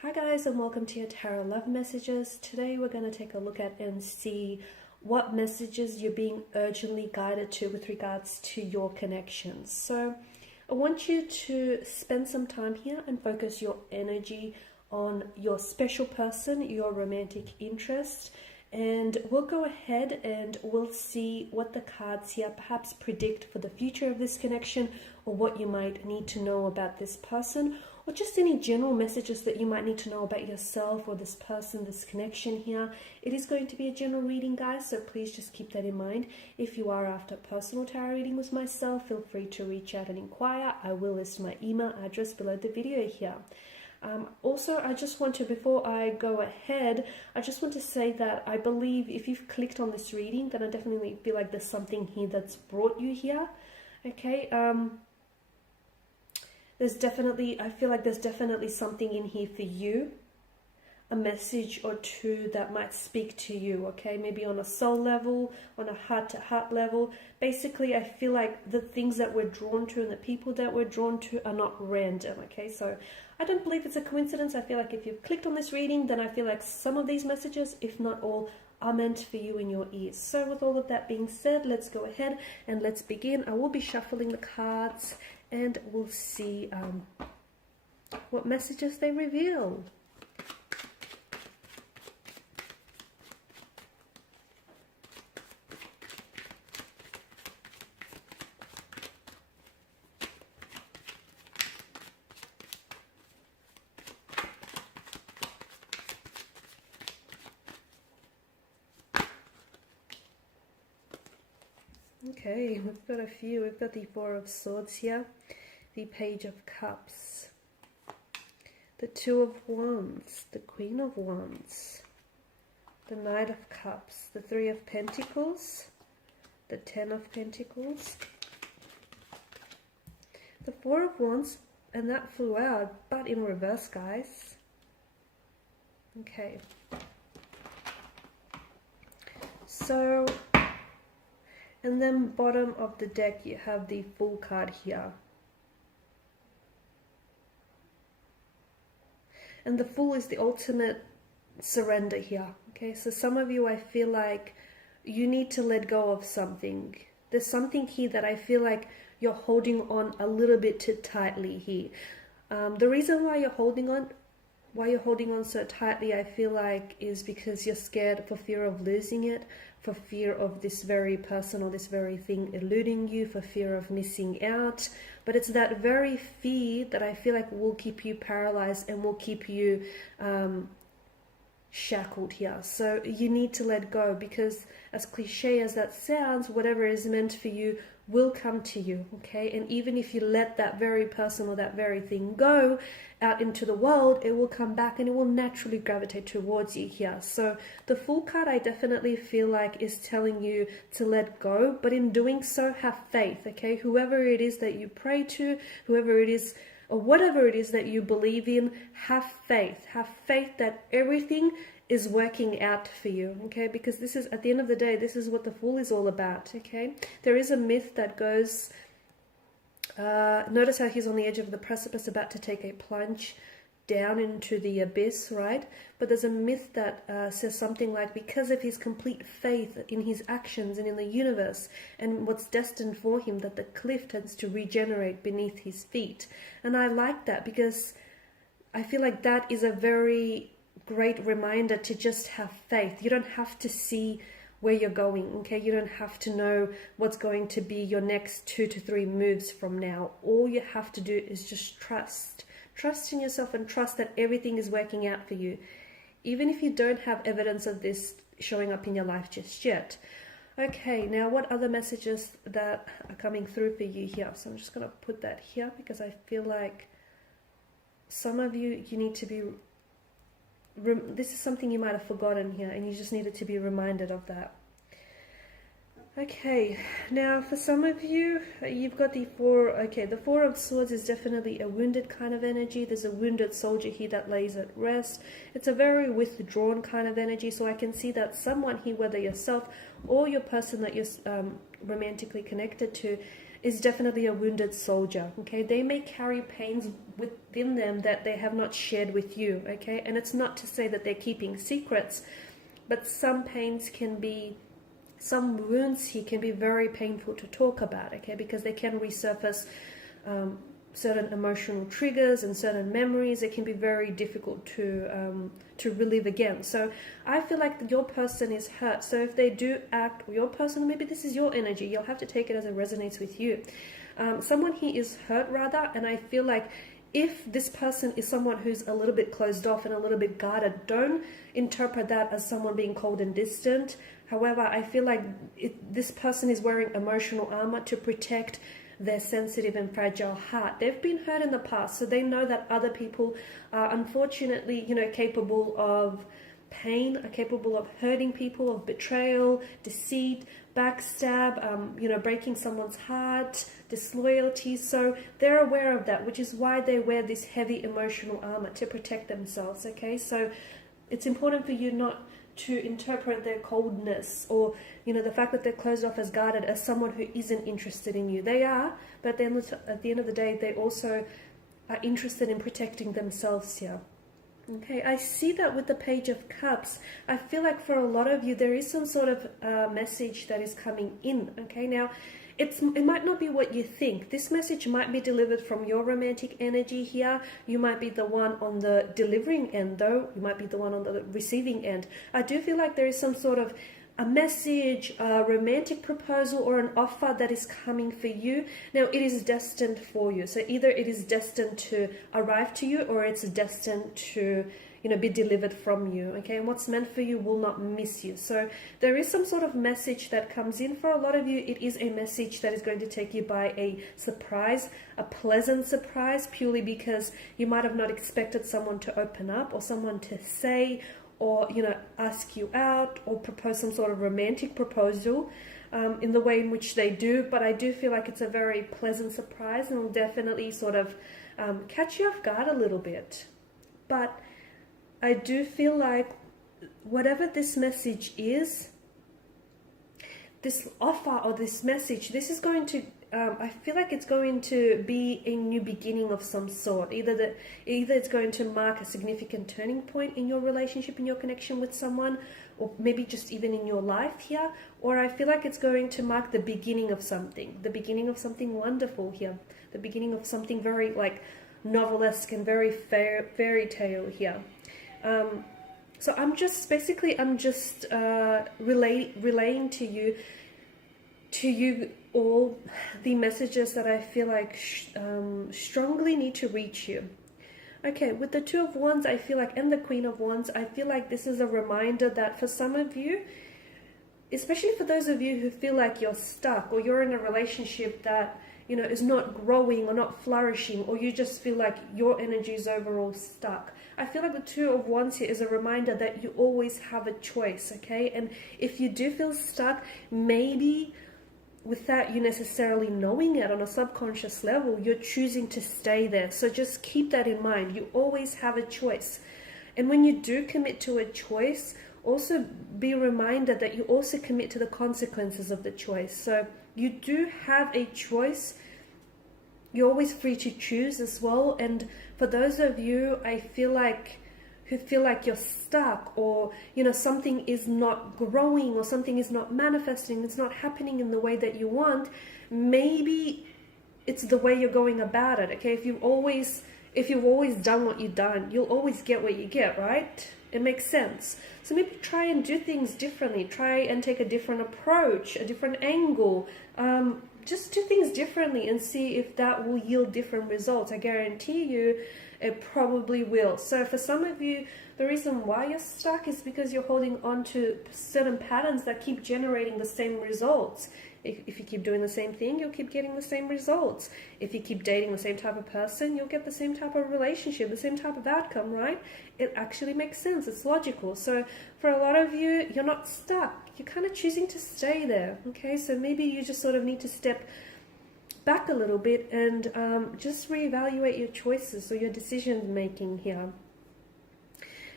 Hi guys, and welcome to your Tarot Love Messages. Today we're going to take a look at and see what messages you're being urgently guided to with regards to your connections. So I want you to spend some time here and focus your energy on your special person, your romantic interest, and we'll go ahead and we'll see what the cards here perhaps predict for the future of this connection, or what you might need to know about this person, or just any general messages that you might need to know about yourself or this person, this connection here. It is going to be a general reading, guys, so please just keep that in mind. If you are after a personal tarot reading with myself, feel free to reach out and inquire. I will list my email address below the video here. Also, I just want to, before I go ahead, I just want to say that I believe if you've clicked on this reading, then I definitely feel like there's something here that's brought you here. Okay, I feel like there's definitely something in here for you, a message or two that might speak to you, okay? Maybe on a soul level, on a heart-to-heart level. Basically, I feel like the things that we're drawn to and the people that we're drawn to are not random, okay? So I don't believe it's a coincidence. I feel like if you've clicked on this reading, then I feel like some of these messages, if not all, are meant for you in your ears. So with all of that being said, let's go ahead and let's begin. I will be shuffling the cards and we'll see what messages they reveal. Okay, we've got a few. We've got the Four of Swords here, the Page of Cups, the Two of Wands, the Queen of Wands, the Knight of Cups, the Three of Pentacles, the Ten of Pentacles, the Four of Wands, and that flew out, but in reverse, guys. Okay. So, and then bottom of the deck you have the Fool card here. And the Fool is the ultimate surrender here. Okay, so some of you, I feel like you need to let go of something. There's something here that I feel like you're holding on a little bit too tightly here. The reason why you're holding on so tightly, I feel like, is because you're scared for fear of losing it, for fear of this very person or this very thing eluding you, for fear of missing out. But it's that very fear that I feel like will keep you paralyzed and will keep you shackled here. So you need to let go, because as cliche as that sounds, whatever is meant for you will come to you, okay? And even if you let that very person or that very thing go out into the world, it will come back and it will naturally gravitate towards you here. So the Fool card, I definitely feel like, is telling you to let go, but in doing so, have faith, okay? Whoever it is that you pray to, whoever it is, or whatever it is that you believe in, have faith. Have faith that everything is working out for you, okay? Because this is, at the end of the day, this is what the Fool is all about, okay? There is a myth that goes, notice how he's on the edge of the precipice about to take a plunge down into the abyss, right? But there's a myth that says something like, because of his complete faith in his actions and in the universe and what's destined for him, that the cliff tends to regenerate beneath his feet. And I like that, because I feel like that is a very great reminder to just have faith. You don't have to see where you're going, okay? You don't have to know what's going to be your next 2 to 3 moves from now. All you have to do is just trust. Trust in yourself and trust that everything is working out for you, even if you don't have evidence of this showing up in your life just yet. Okay, now what other messages that are coming through for you here? So I'm just going to put that here, because I feel like some of you need to be, this is something you might have forgotten here, and you just needed to be reminded of that. Okay, now for some of you, you've got the the Four of Swords is definitely a wounded kind of energy. There's a wounded soldier here that lays at rest. It's a very withdrawn kind of energy, so I can see that someone here, whether yourself or your person that you're romantically connected to, is definitely a wounded soldier, okay? They may carry pains within them that they have not shared with you, okay? And it's not to say that they're keeping secrets, but some pains can be, some wounds here can be very painful to talk about, okay? Because they can resurface certain emotional triggers and certain memories. It can be very difficult to relive again. So I feel like your person is hurt. So if they do act, your person, maybe this is your energy, you'll have to take it as it resonates with you. Someone here is hurt rather, and I feel like if this person is someone who's a little bit closed off and a little bit guarded, don't interpret that as someone being cold and distant. However, I feel like this person is wearing emotional armor to protect their sensitive and fragile heart. They've been hurt in the past, so they know that other people are unfortunately, capable of pain, are capable of hurting people, of betrayal, deceit, backstab, breaking someone's heart, disloyalty. So they're aware of that, which is why they wear this heavy emotional armor, to protect themselves, okay? So it's important for you not to interpret their coldness or the fact that they're closed off as guarded as someone who isn't interested in you. They are, but then at the end of the day, they also are interested in protecting themselves here. Okay, I see that with the Page of Cups. I feel like for a lot of you, there is some sort of message that is coming in. Okay, now it might not be what you think. This message might be delivered from your romantic energy here. You might be the one on the delivering end, though. You might be the one on the receiving end. I do feel like there is some sort of a message, a romantic proposal, or an offer that is coming for you. Now, it is destined for you. So either it is destined to arrive to you, or it's destined to be delivered from you, okay? And what's meant for you will not miss you. So there is some sort of message that comes in. For a lot of you, it is a message that is going to take you by a surprise, a pleasant surprise, purely because you might have not expected someone to open up, or someone to say, or ask you out, or propose some sort of romantic proposal in the way in which they do. But I do feel like it's a very pleasant surprise, and will definitely sort of catch you off guard a little bit. But I do feel like whatever this message is, this offer or this message, this is going to, I feel like it's going to be a new beginning of some sort. Either it's going to mark a significant turning point in your relationship, in your connection with someone, or maybe just even in your life here, or I feel like it's going to mark the beginning of something wonderful here, the beginning of something very like novelesque and very fairy tale here. So I'm just relaying to you all the messages that I feel like strongly need to reach you. Okay, with the Two of Wands, I feel like, and the Queen of Wands, I feel like this is a reminder that for some of you, especially for those of you who feel like you're stuck, or you're in a relationship that is not growing or not flourishing, or you just feel like your energy is overall stuck. I feel like the Two of Wands here is a reminder that you always have a choice, okay? And if you do feel stuck, maybe without you necessarily knowing it on a subconscious level, you're choosing to stay there. So just keep that in mind. You always have a choice. And when you do commit to a choice, also be reminded that you also commit to the consequences of the choice. So you do have a choice. You're always free to choose as well. And for those of you, I feel like, who feel like you're stuck, or something is not growing, or something is not manifesting, it's not happening in the way that you want, maybe it's the way you're going about it, okay? If you've always done what you've done, you'll always get what you get, right? It makes sense. So maybe try and do things differently. Try and take a different approach, a different angle. Just do things differently and see if that will yield different results. I guarantee you it probably will. So for some of you, the reason why you're stuck is because you're holding on to certain patterns that keep generating the same results. If you keep doing the same thing, you'll keep getting the same results. If you keep dating the same type of person, you'll get the same type of relationship, the same type of outcome, right? It actually makes sense. It's logical. So for a lot of you, you're not stuck. You're kind of choosing to stay there, okay? So maybe you just sort of need to step back a little bit and just reevaluate your choices or your decision making here.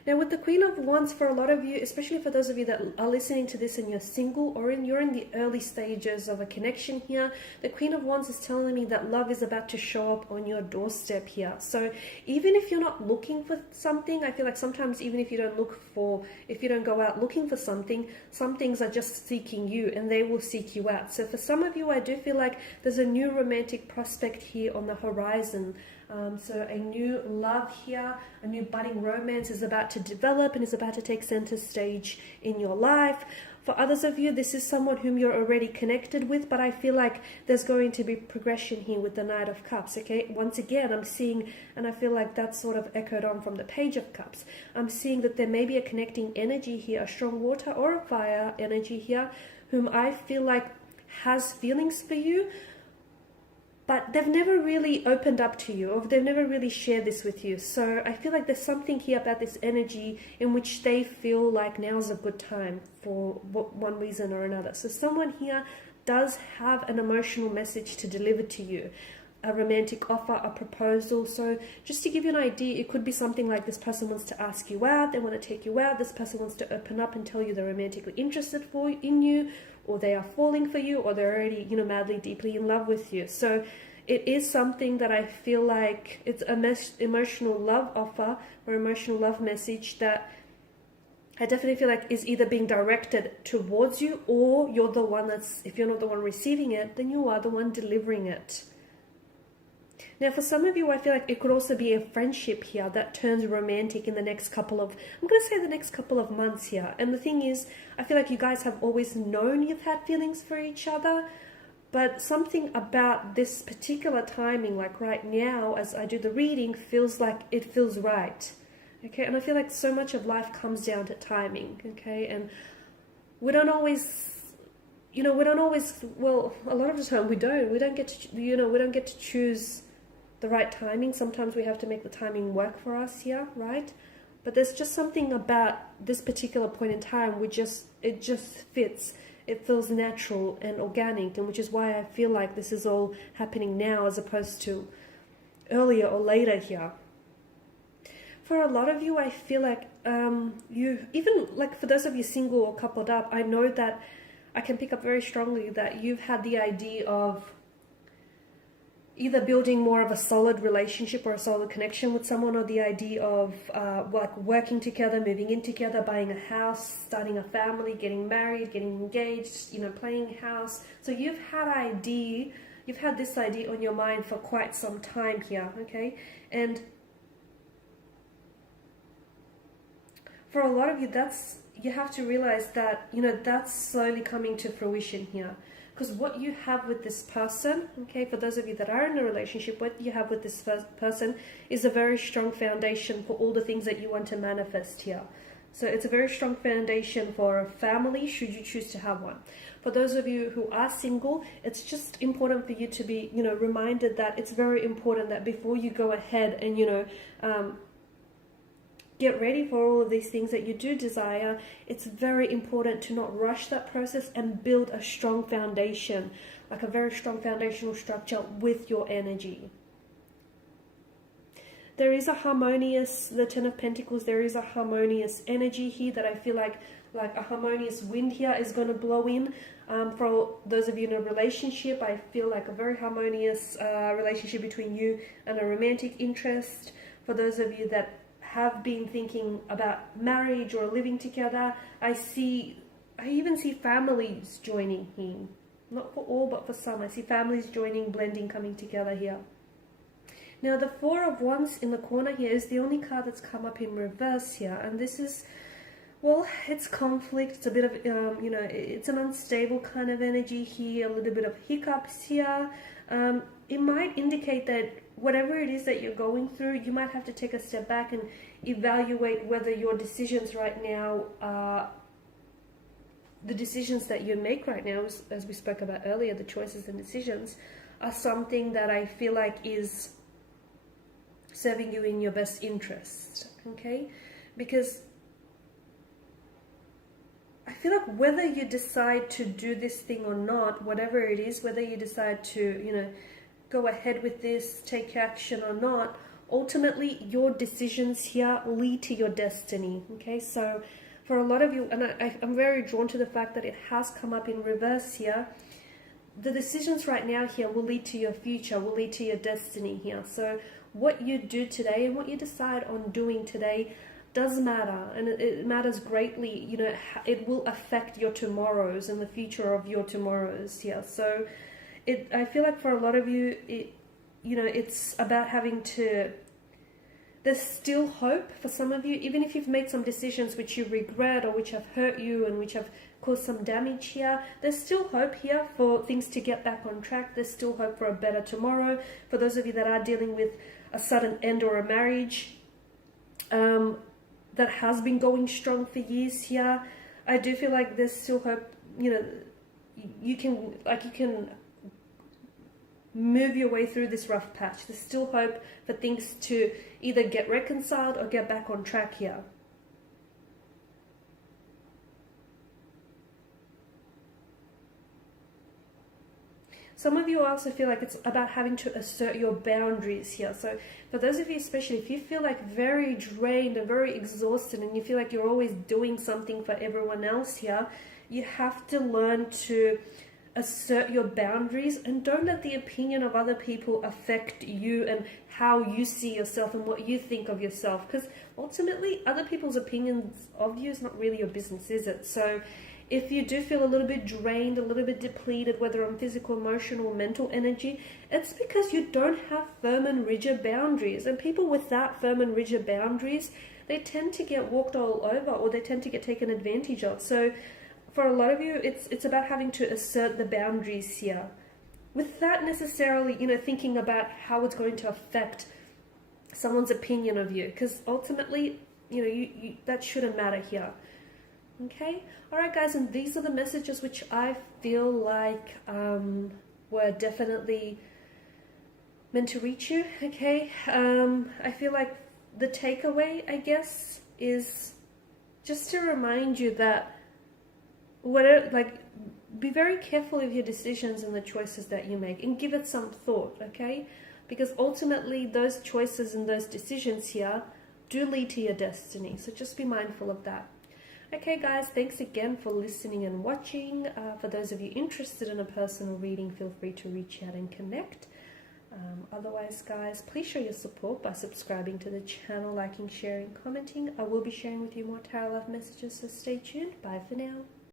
Now with the Queen of Wands, for a lot of you, especially for those of you that are listening to this and you're single, or you're in the early stages of a connection here, the Queen of Wands is telling me that love is about to show up on your doorstep here. So even if you're not looking for something, I feel like sometimes even if you don't go out looking for something, some things are just seeking you and they will seek you out. So for some of you, I do feel like there's a new romantic prospect here on the horizon. So a new love here, a new budding romance is about to develop and is about to take center stage in your life. For others of you, this is someone whom you're already connected with, but I feel like there's going to be progression here with the Knight of Cups, okay? Once again, I'm seeing, and I feel like that's sort of echoed on from the Page of Cups, I'm seeing that there may be a connecting energy here, a strong water or a fire energy here, whom I feel like has feelings for you, but they've never really opened up to you, or they've never really shared this with you. So I feel like there's something here about this energy in which they feel like now's a good time for one reason or another. So someone here does have an emotional message to deliver to you, a romantic offer, a proposal. So just to give you an idea, it could be something like this person wants to ask you out, they want to take you out, this person wants to open up and tell you they're romantically interested in you, or they are falling for you, or they're already, madly, deeply in love with you. So it is something that I feel like it's an emotional love offer or emotional love message that I definitely feel like is either being directed towards you, or you're the one if you're not the one receiving it, then you are the one delivering it. Now, for some of you, I feel like it could also be a friendship here that turns romantic in the next couple of months here. And the thing is, I feel like you guys have always known you've had feelings for each other, but something about this particular timing, like right now, as I do the reading, feels like it feels right. Okay, and I feel like so much of life comes down to timing, okay? And we don't always, well, a lot of the time we don't get to choose the right timing. Sometimes we have to make the timing work for us here, right? But there's just something about this particular point in time it just fits. It feels natural and organic, and which is why I feel like this is all happening now as opposed to earlier or later here. For a lot of you, I feel like for those of you single or coupled up, I know that I can pick up very strongly that you've had the idea of either building more of a solid relationship or a solid connection with someone, or the idea of working together, moving in together, buying a house, starting a family, getting married, getting engaged, playing house. So you've had this idea on your mind for quite some time here, okay? And for a lot of you, you have to realize that, that's slowly coming to fruition here. Because what you have with this person, okay, for those of you that are in a relationship, what you have with this person is a very strong foundation for all the things that you want to manifest here. So it's a very strong foundation for a family, should you choose to have one. For those of you who are single, it's just important for you to be, reminded that it's very important that before you go ahead and, get ready for all of these things that you do desire, it's very important to not rush that process and build a strong foundation, like a very strong foundational structure with your energy. There is the Ten of Pentacles, there is a harmonious energy here that I feel like a harmonious wind here is going to blow in. For those of you in a relationship, I feel like a very harmonious relationship between you and a romantic interest. For those of you that have been thinking about marriage or living together, I even see families joining here. Not for all, but for some. I see families joining, blending, coming together here. Now, the Four of Wands in the corner here is the only card that's come up in reverse here. And this is, well, it's conflict. It's a bit of, it's an unstable kind of energy here, a little bit of hiccups here. It might indicate that whatever it is that you're going through, you might have to take a step back and evaluate whether your decisions right now the decisions that you make right now, as we spoke about earlier, the choices and decisions, are something that I feel like is serving you in your best interest, okay? Because I feel like whether you decide to do this thing or not, whatever it is, whether you decide to, go ahead with this, take action or not, ultimately your decisions here lead to your destiny. Okay, so for a lot of you, and I'm very drawn to the fact that it has come up in reverse here, the decisions right now here will lead to your future, will lead to your destiny here. So what you do today and what you decide on doing today does matter, and it matters greatly. You know, it will affect your tomorrows and the future of your tomorrows here. So I feel like for a lot of you, it's about having to, there's still hope for some of you, even if you've made some decisions which you regret or which have hurt you and which have caused some damage here. There's still hope here for things to get back on track. There's still hope for a better tomorrow. For those of you that are dealing with a sudden end or a marriage that has been going strong for years here, I do feel like there's still hope. You know, you can move your way through this rough patch. There's still hope for things to either get reconciled or get back on track here. Some of you also feel like it's about having to assert your boundaries here. So for those of you, especially if you feel like very drained and very exhausted and you feel like you're always doing something for everyone else here, you have to learn to assert your boundaries and don't let the opinion of other people affect you and how you see yourself and what you think of yourself, because ultimately other people's opinions of you is not really your business, is it? So if you do feel a little bit drained, a little bit depleted, whether on physical, emotional, or mental energy, it's because you don't have firm and rigid boundaries. And people without firm and rigid boundaries, they tend to get walked all over, or they tend to get taken advantage of. So for a lot of you, it's about having to assert the boundaries here, without necessarily, thinking about how it's going to affect someone's opinion of you, because ultimately, you that shouldn't matter here. Okay, all right, guys, and these are the messages which I feel like were definitely meant to reach you. Okay, I feel like the takeaway, I guess, is just to remind you that be very careful of your decisions and the choices that you make, and give it some thought, okay? Because ultimately those choices and those decisions here do lead to your destiny, so just be mindful of that. Okay, guys, thanks again for listening and watching. For those of you interested in a personal reading, feel free to reach out and connect. Otherwise, guys, please show your support by subscribing to the channel, liking, sharing, commenting. I will be sharing with you more tarot love messages, so stay tuned. Bye for now.